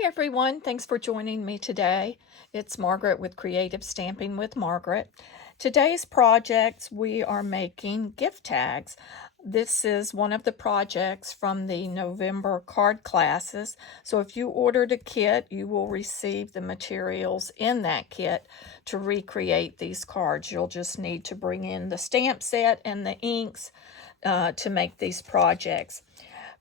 Hi everyone, thanks for joining me today. It's Margaret with Creative Stamping with Margaret. Today's projects, we are making gift tags. This is one of the projects from the November card classes. So if you ordered a kit, you will receive the materials in that kit to recreate these cards. You'll just need to bring in the stamp set and the inks to make these projects.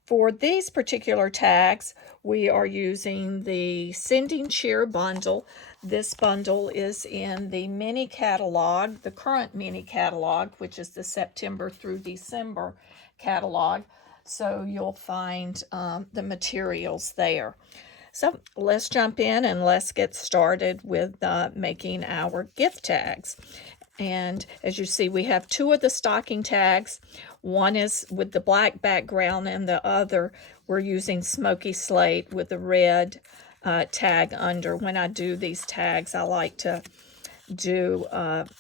For these particular tags, we are using the Sending Cheer bundle. This bundle is in the mini catalog, the current mini catalog, which is the September through December catalog. So you'll find the materials there. So let's jump in and let's get started with making our gift tags. And as you see, we have two of the stocking tags. One is with the black background and the other we're using Smoky Slate with the red tag under. When I do these tags, I like to do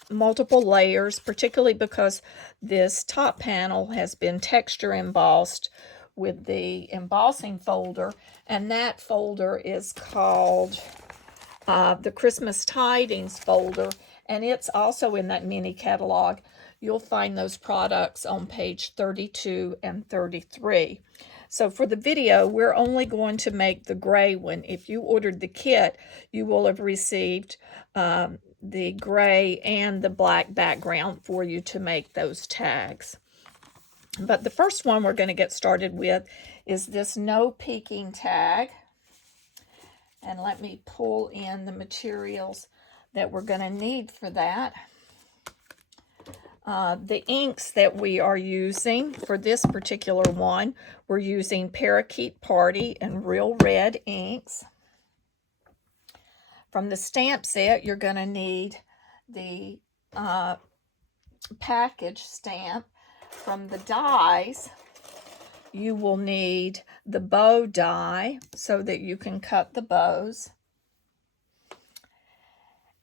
multiple layers, particularly because this top panel has been texture embossed with the embossing folder, and that folder is called the Christmas Tidings folder, and it's also in that mini catalog. You'll find those products on page 32 and 33. So for the video, we're only going to make the gray one. If you ordered the kit, you will have received the gray and the black background for you to make those tags. But the first one we're going to get started with is this no peeking tag. And let me pull in the materials that we're going to need for that. The inks that we are using for this particular one, we're using Parakeet Party and Real Red inks. From the stamp set, you're going to need the package stamp. From the dies, you will need the bow die so that you can cut the bows.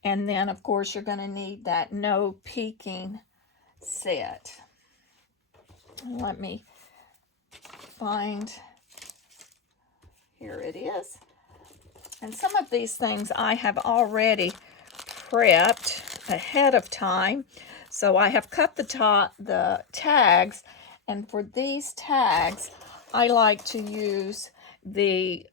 And then, of course, you're going to need that no peeking set. Let me find, here it is. And some of these things I have already prepped ahead of time. So I have cut the tags, and for these tags, I like to use the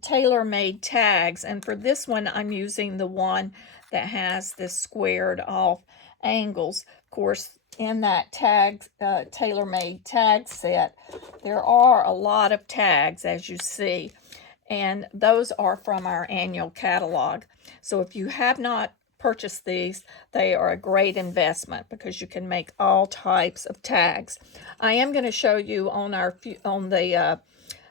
tailor-made tags, and for this one I'm using the one that has the squared off angles. Of course, in that tailor-made tag set, there are a lot of tags, as you see, and those are from our annual catalog. So if you have not purchased these, they are a great investment because you can make all types of tags. I am going to show you on the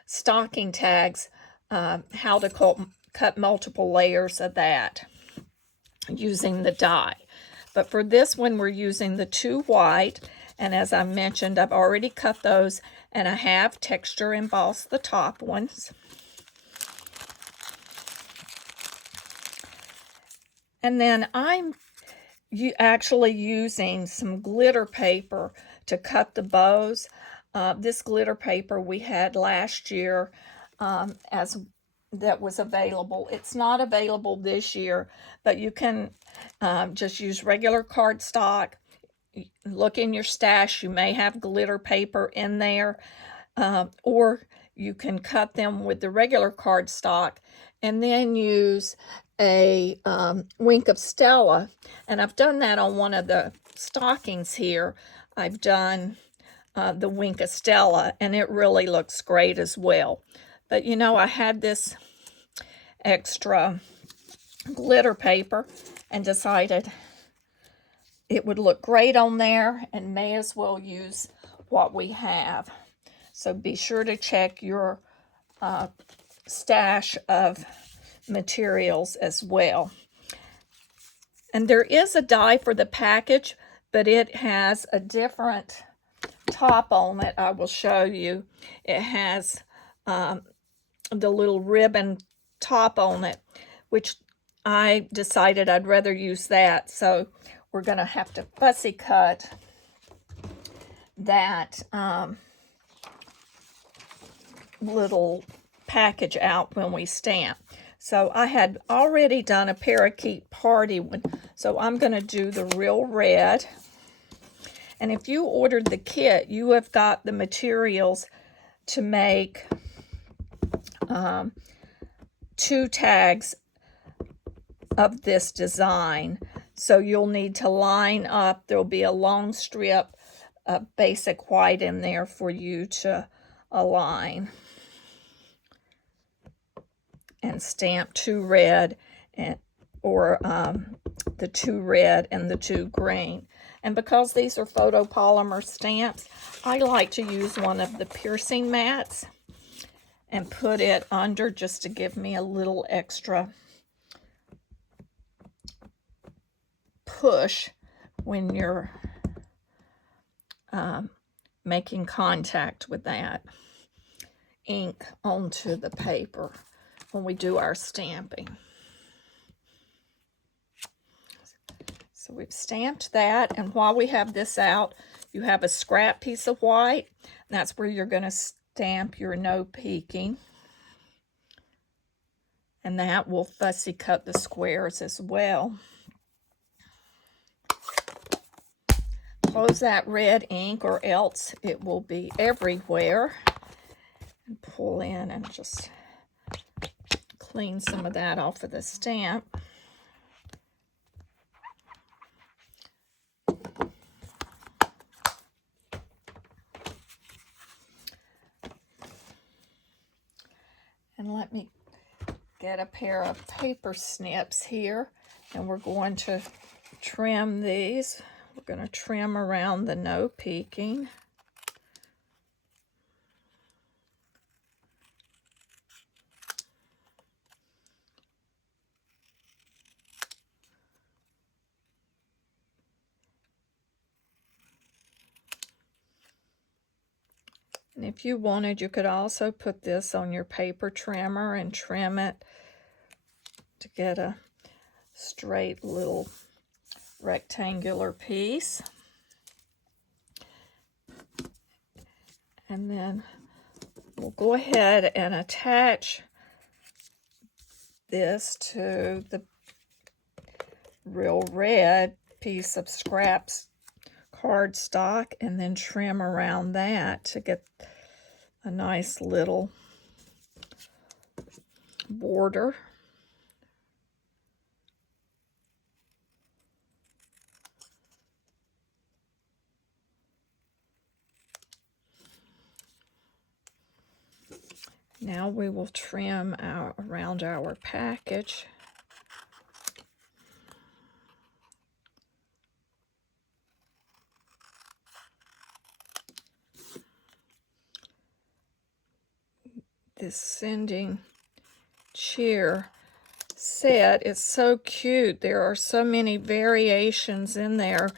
stocking tags how to cut multiple layers of that using the die. But for this one, we're using the two white, and as I mentioned, I've already cut those, and I have texture embossed the top ones. And then I'm actually using some glitter paper to cut the bows. This glitter paper we had last year that was available. It's not available this year, but you can just use regular cardstock. Look in your stash, you may have glitter paper in there, or you can cut them with the regular cardstock and then use a Wink of Stella. And I've done that on one of the stockings here. I've done the Wink of Stella, and it really looks great as well. But you know, I had this extra glitter paper and decided it would look great on there and may as well use what we have. So be sure to check your stash of materials as well. And there is a die for the package, but it has a different top on it. I will show you. It has the little ribbon top on it, which I decided I'd rather use that. So we're going to have to fussy cut that little package out when we stamp. So I had already done a parakeet party one, so I'm going to do the real red. And if you ordered the kit, you have got the materials to make 2 tags of this design. So you'll need to line up. There'll be a long strip of basic white in there for you to align and stamp 2 red or the 2 red and the 2 green. And because these are photopolymer stamps, I like to use one of the piercing mats and put it under just to give me a little extra push when you're making contact with that ink onto the paper when we do our stamping. So we've stamped that, and while we have this out, you have a scrap piece of white. That's where you're going to stamp your no peeking. And that will fussy cut the squares as well. Close that red ink or else it will be everywhere. And pull in and just clean some of that off of the stamp. And let me get a pair of paper snips here, and we're going to trim these. We're going to trim around the no peeking. And if you wanted, you could also put this on your paper trimmer and trim it to get a straight little rectangular piece. And then we'll go ahead and attach this to the real red piece of scraps cardstock, and then trim around that to get a nice little border. Now we will trim around our package. This sending cheer set is so cute. There are so many variations in there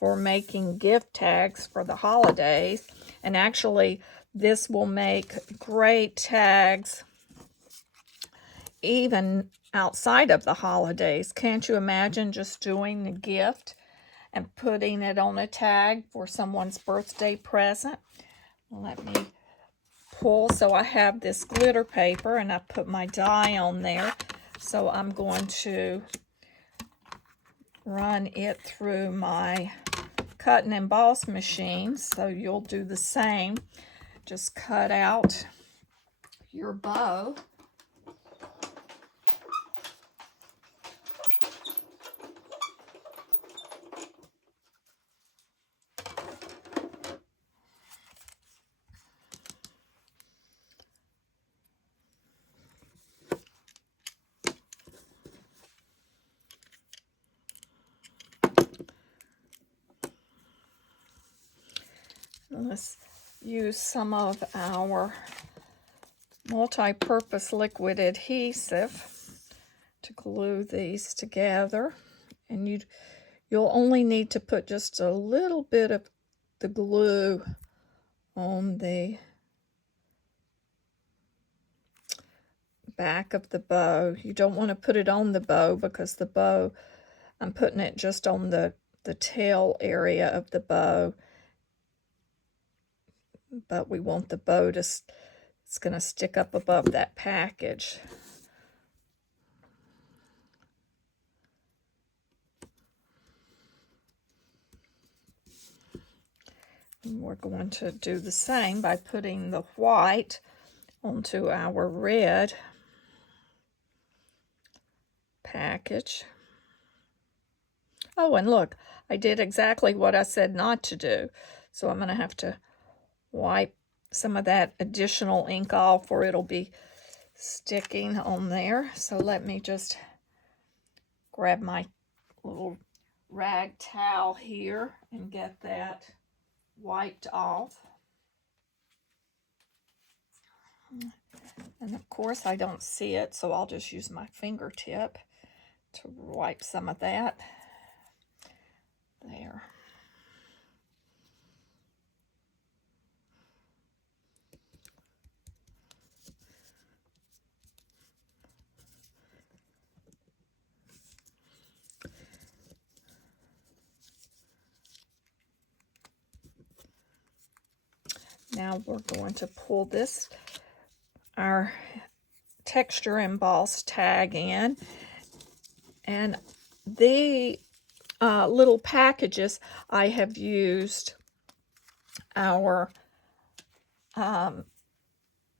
for making gift tags for the holidays. And actually, this will make great tags even outside of the holidays. Can't you imagine just doing the gift and putting it on a tag for someone's birthday present? Let me pull. So I have this glitter paper, and I put my die on there. So I'm going to run it through my cut and emboss machine. So you'll do the same. Just cut out your bow. Let's use some of our multi-purpose liquid adhesive to glue these together. And you'll only need to put just a little bit of the glue on the back of the bow. You don't want to put it on the bow because the bow, I'm putting it just on the tail area of the bow. But we want the bow to It's going to stick up above that package. And we're going to do the same by putting the white onto our red package. Oh, and look, I did exactly what I said not to do. So I'm going to have to wipe some of that additional ink off or it'll be sticking on there. So let me just grab my little rag towel here and get that wiped off. And of course I don't see it, so I'll just use my fingertip to wipe some of that. There. Now we're going to pull this, our texture emboss tag in, and the little packages I have used our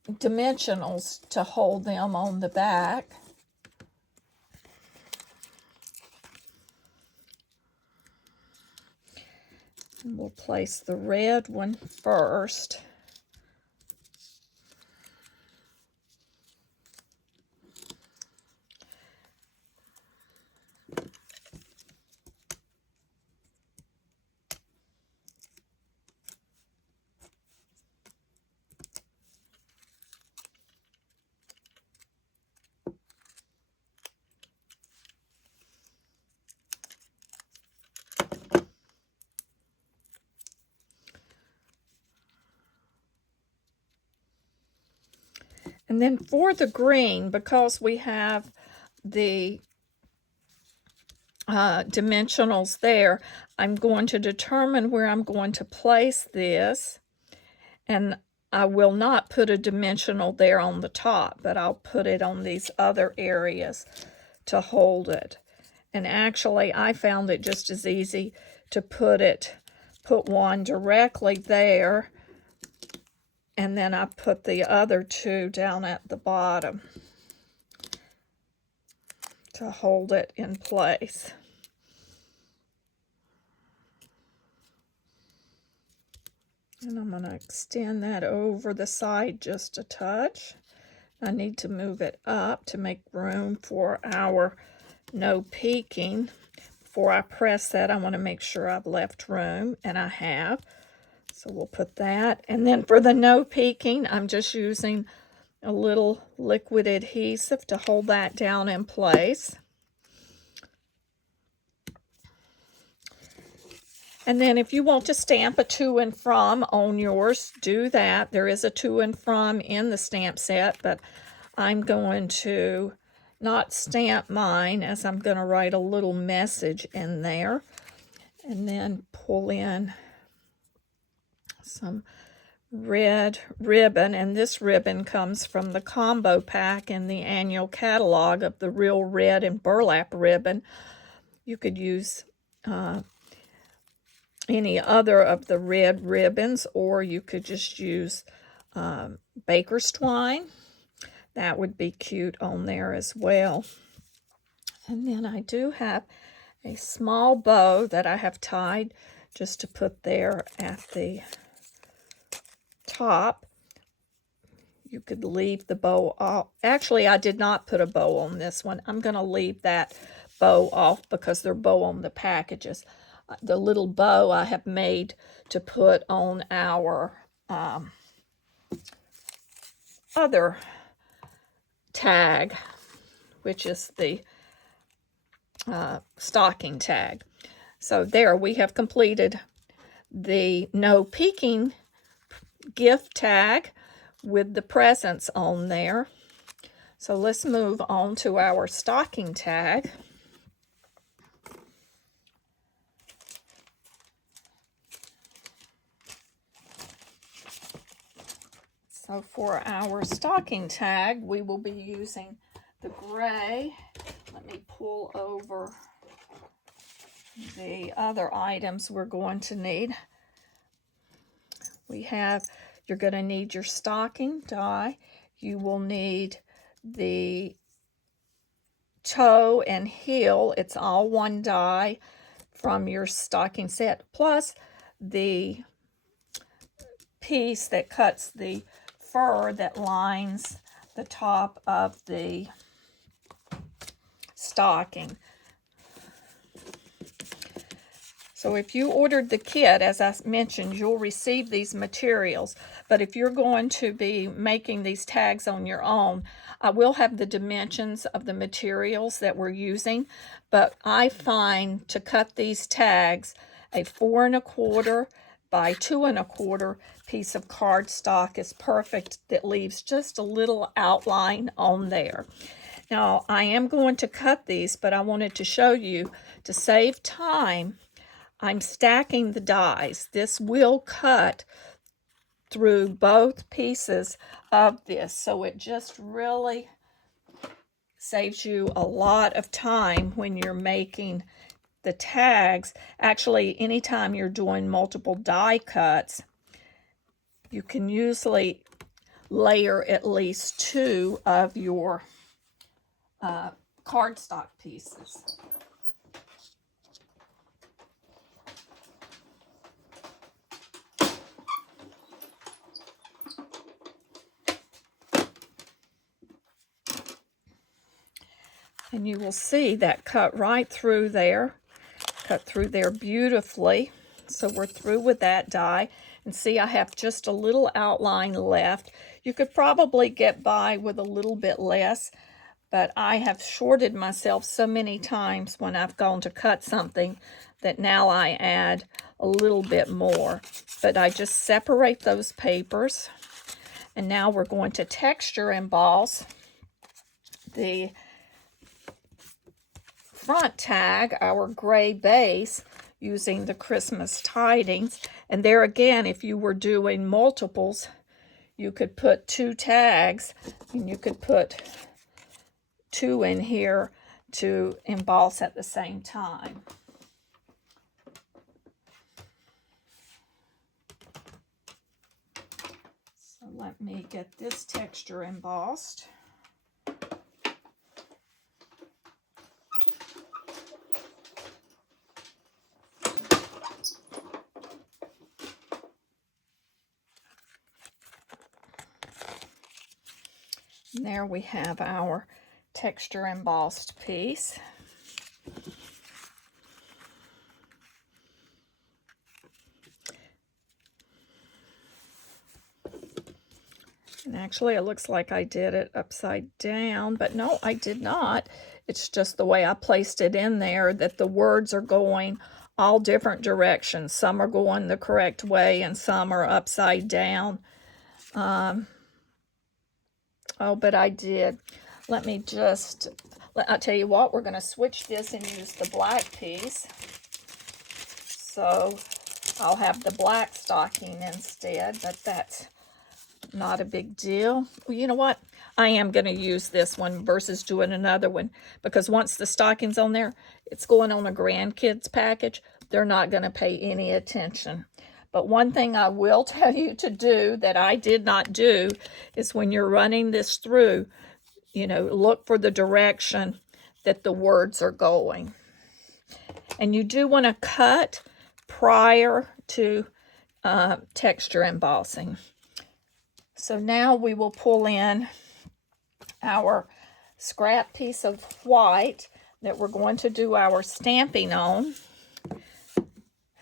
dimensionals to hold them on the back. And we'll place the red one first. And then for the green, because we have the dimensionals there, I'm going to determine where I'm going to place this, and I will not put a dimensional there on the top, but I'll put it on these other areas to hold it. And actually I found it just as easy to put one directly there, and then I put the other two down at the bottom to hold it in place. And I'm going to extend that over the side just a touch. I need to move it up to make room for our no peeking. Before I press that, I want to make sure I've left room, and I have. So we'll put that. And then for the no peeking, I'm just using a little liquid adhesive to hold that down in place. And then if you want to stamp a to and from on yours, do that. There is a to and from in the stamp set, but I'm going to not stamp mine, as I'm going to write a little message in there. And then pull in some red ribbon, and this ribbon comes from the combo pack in the annual catalog of the Real Red and Burlap ribbon. You could use any other of the red ribbons, or you could just use baker's twine. That would be cute on there as well. And then I do have a small bow that I have tied just to put there at the top. You could leave the bow off. Actually, I did not put a bow on this one. I'm going to leave that bow off because they're bow on the packages. The little bow I have made to put on our other tag, which is the stocking tag. So there, we have completed the no peeking gift tag with the presents on there. So let's move on to our stocking tag. So for our stocking tag, we will be using the gray. Let me pull over the other items we're going to need. You're going to need your stocking die. You will need the toe and heel. It's all one die from your stocking set, plus the piece that cuts the fur that lines the top of the stocking. So if you ordered the kit, as I mentioned, you'll receive these materials. But if you're going to be making these tags on your own, I will have the dimensions of the materials that we're using. But I find to cut these tags, a 4 1/4 by 2 1/4 piece of cardstock is perfect. That leaves just a little outline on there. Now, I am going to cut these, but I wanted to show you, to save time, I'm stacking the dies. This will cut through both pieces of this, so it just really saves you a lot of time when you're making the tags. Actually, anytime you're doing multiple die cuts, you can usually layer at least 2 of your cardstock pieces. And you will see that cut right through there, cut through there beautifully. So we're through with that die. And see, I have just a little outline left. You could probably get by with a little bit less, but I have shorted myself so many times when I've gone to cut something that now I add a little bit more. But I just separate those papers. And now we're going to texture emboss the front tag, our gray base, using the Christmas tidings. And there again, if you were doing multiples, you could put 2 tags, and you could put 2 in here to emboss at the same time. So let me get this texture embossed. And there we have our texture embossed piece. And actually, it looks like I did it upside down, but no, I did not. It's just the way I placed it in there that the words are going all different directions. Some are going the correct way and some are upside down. Oh, but I did. Let me just, I'll tell you what, we're going to switch this and use the black piece. So I'll have the black stocking instead, but that's not a big deal. Well, you know what? I am going to use this one versus doing another one, because once the stocking's on there, it's going on a grandkids package. They're not going to pay any attention. But one thing I will tell you to do that I did not do is when you're running this through, you know, look for the direction that the words are going. And you do want to cut prior to texture embossing. So now we will pull in our scrap piece of white that we're going to do our stamping on.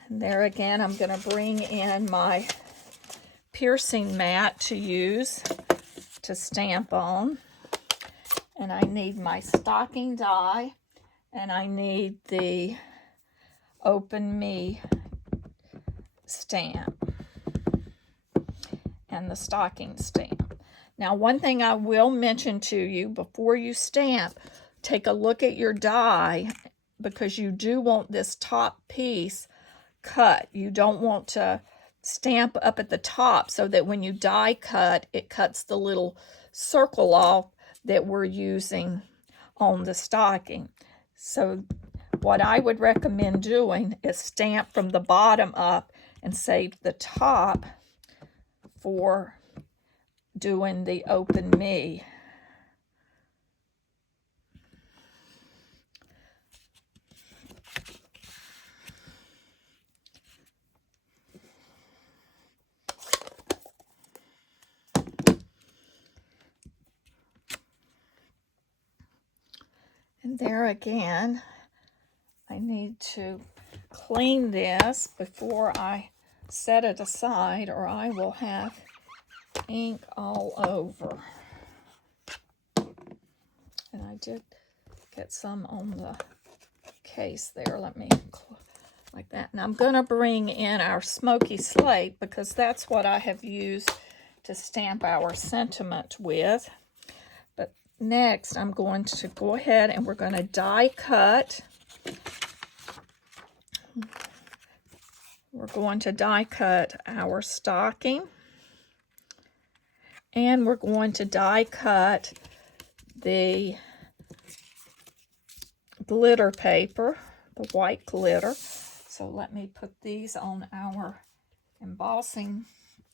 And there again, I'm going to bring in my piercing mat to use to stamp on. And I need my stocking die, and I need the Open Me stamp and the stocking stamp. Now, one thing I will mention to you before you stamp, take a look at your die, because you do want this top piece cut. You don't want to stamp up at the top so that when you die cut, it cuts the little circle off that we're using on the stocking. So what I would recommend doing is stamp from the bottom up and save the top for doing the Open Me. And there again, I need to clean this before I set it aside, or I will have ink all over. And I did get some on the case there. Let me, like that. And I'm going to bring in our Smoky Slate because that's what I have used to stamp our sentiment with. But next, I'm going to go ahead and we're going to die cut. We're going to die cut our stocking. And we're going to die cut the glitter paper, the white glitter. So let me put these on our embossing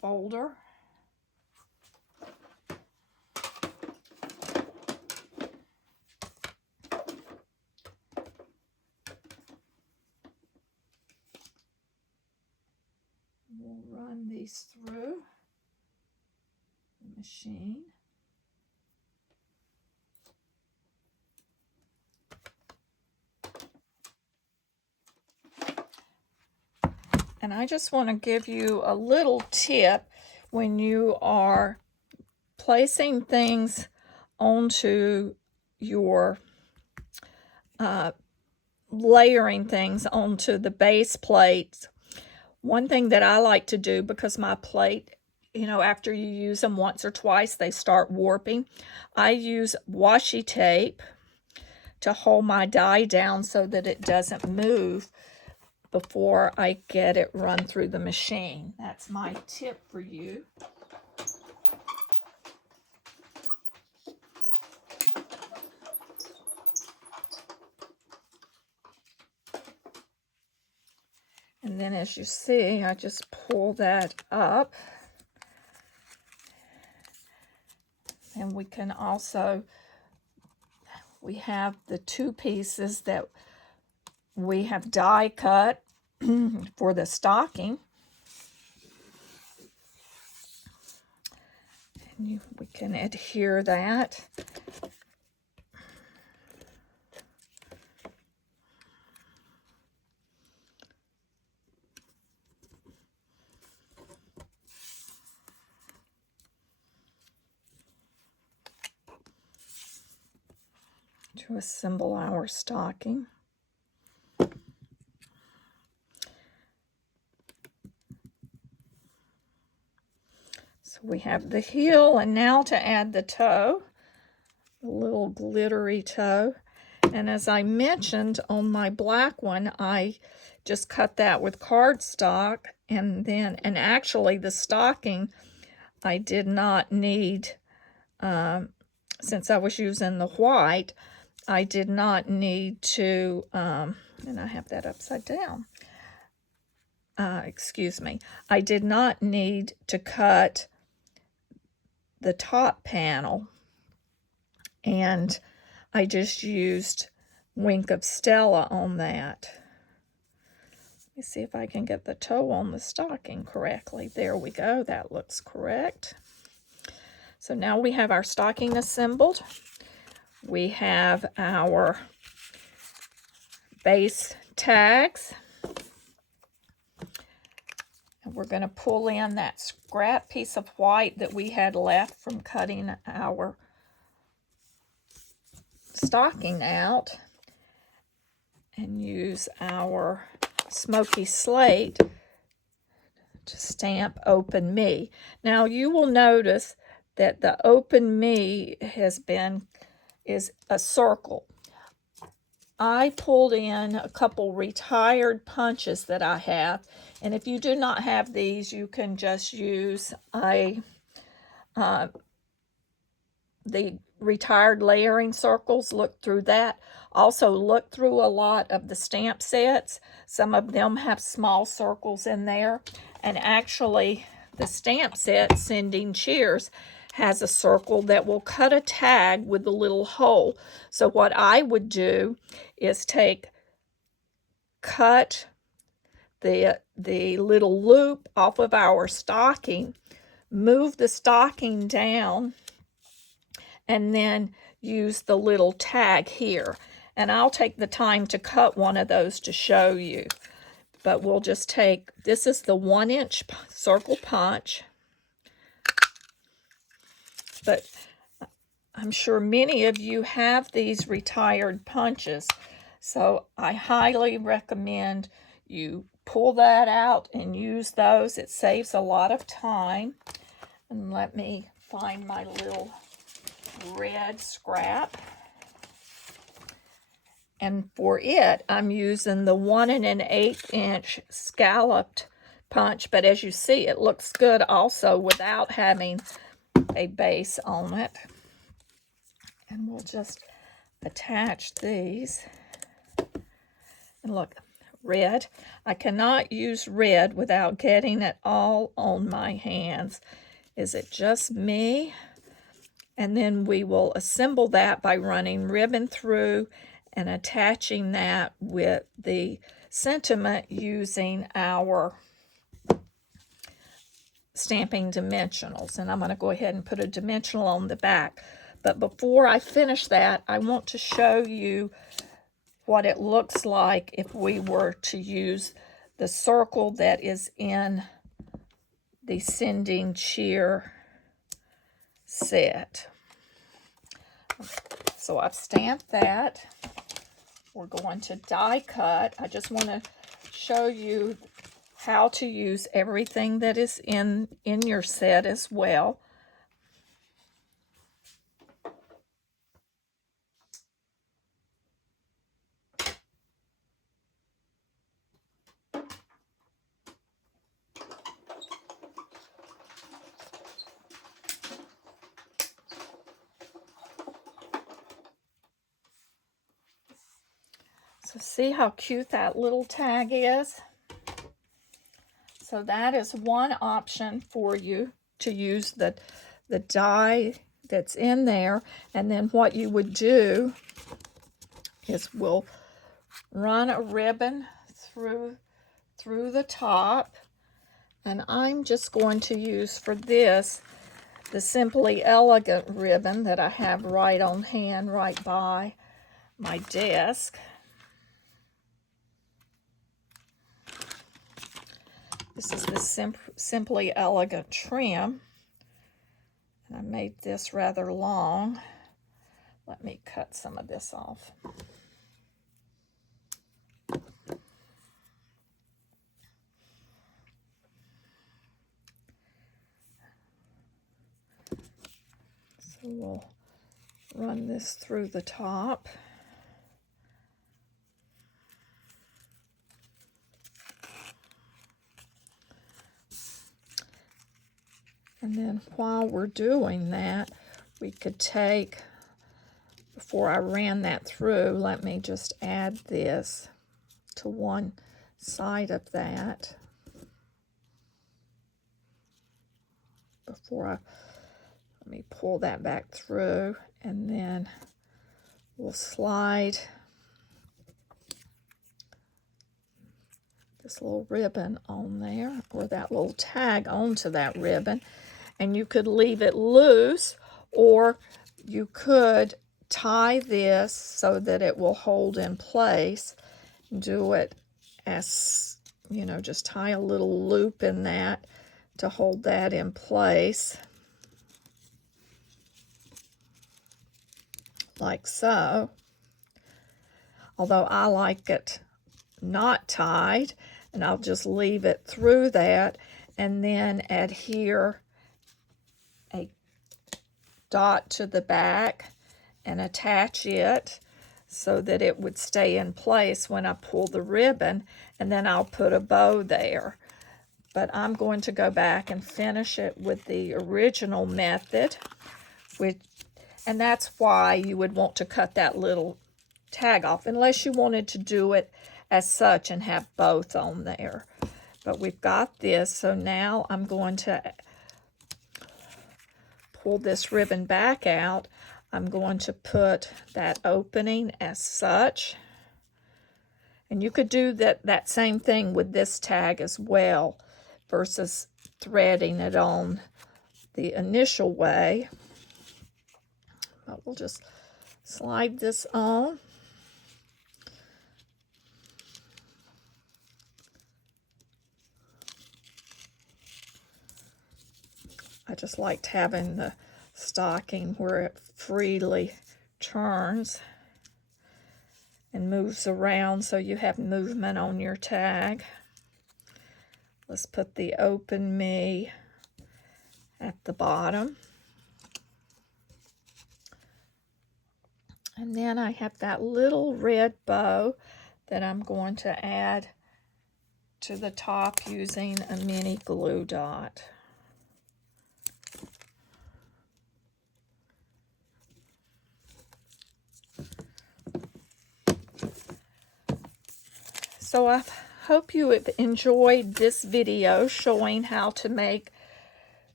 folder. We'll run these through the machine. And I just want to give you a little tip when you are placing things onto your, layering things onto the base plates. One thing that I like to do, because my plate, after you use them once or twice, they start warping. I use washi tape to hold my die down so that it doesn't move before I get it run through the machine. That's my tip for you. And then as you see, I just pull that up. And we can also, we have the two pieces that we have die cut for the stocking. And we can adhere that. To assemble our stocking. So we have the heel, and now to add the toe, the little glittery toe. And as I mentioned on my black one, I just cut that with cardstock, and actually the stocking I did not need, since I was using the white, I did not need to, and I have that upside down. Excuse me. I did not need to cut the top panel, and I just used Wink of Stella on that. Let me see if I can get the toe on the stocking correctly. There we go. That looks correct. So now we have our stocking assembled. We have our base tags. And we're going to pull in that scrap piece of white that we had left from cutting our stocking out, and use our Smoky Slate to stamp Open Me. Now you will notice that the Open Me is a circle. I pulled in a couple retired punches that I have, and if you do not have these, you can just use the retired layering circles. Look through that. Also look through a lot of the stamp sets. Some of them have small circles in there, and actually the stamp set Sending Cheers has a circle that will cut a tag with a little hole. So what I would do is cut the little loop off of our stocking, move the stocking down, and then use the little tag here. And I'll take the time to cut one of those to show you. But we'll just take, this is the 1-inch circle punch. But I'm sure many of you have these retired punches. So I highly recommend you pull that out and use those. It saves a lot of time. And let me find my little red scrap. And for it, I'm using the 1 1/8 inch scalloped punch. But as you see, it looks good also without having a base on it. And we'll just attach these. And look, red. I cannot use red without getting it all on my hands. Is it just me? And then we will assemble that by running ribbon through and attaching that with the sentiment using our stamping dimensionals. And I'm going to go ahead and put a dimensional on the back. But before I finish that, I want to show you what it looks like if we were to use the circle that is in the Sending Cheer set. So I've stamped that. We're going to die cut. I just want to show you how to use everything that is in your set as well. So see how cute that little tag is? So that is one option for you to use the die that's in there. And then what you would do is we'll run a ribbon through the top. And I'm just going to use for this the Simply Elegant ribbon that I have right on hand, right by my desk. This is the Simply Elegant trim. And I made this rather long. Let me cut some of this off. So we'll run this through the top. And then while we're doing that, we could take, before I ran that through, let me just add this to one side of that. Let me pull that back through, and then we'll slide this little ribbon on there, or that little tag onto that ribbon. And you could leave it loose, or you could tie this so that it will hold in place. Do it as, you know, just tie a little loop in that to hold that in place, like so. Although I like it not tied, and I'll just leave it through that and then adhere a dot to the back and attach it so that it would stay in place when I pull the ribbon, and then I'll put a bow there. But I'm going to go back and finish it with the original method, and that's why you would want to cut that little tag off, unless you wanted to do it as such and have both on there. But we've got this, so now I'm going to pull this ribbon back out. I'm going to put that opening as such. And you could do that same thing with this tag as well, versus threading it on the initial way. But we'll just slide this on. I just liked having the stocking where it freely turns and moves around, so you have movement on your tag. Let's put the Open Me at the bottom. And then I have that little red bow that I'm going to add to the top using a mini glue dot. So I hope you have enjoyed this video showing how to make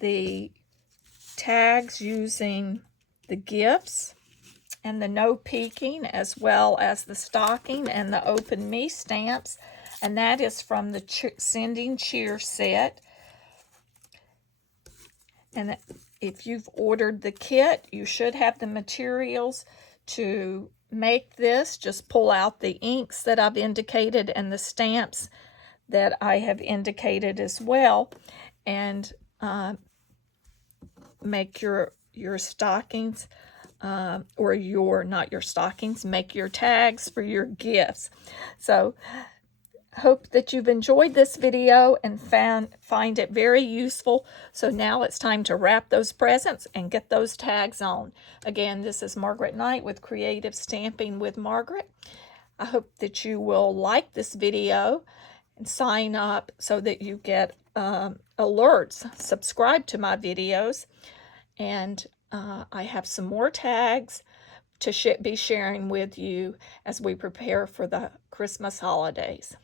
the tags using the gifts and the no peeking, as well as the stocking and the Open Me stamps. And that is from the Sending Cheer set. And if you've ordered the kit, you should have the materials to make this. Just pull out the inks that I've indicated and the stamps that I have indicated as well, and make your stockings, or not your stockings, make your tags for your gifts. So hope that you've enjoyed this video and find it very useful. So now it's time to wrap those presents and get those tags on. Again, this is Margaret Knight with Creative Stamping with Margaret. I hope that you will like this video and sign up so that you get alerts. Subscribe to my videos, and I have some more tags to be sharing with you as we prepare for the Christmas holidays.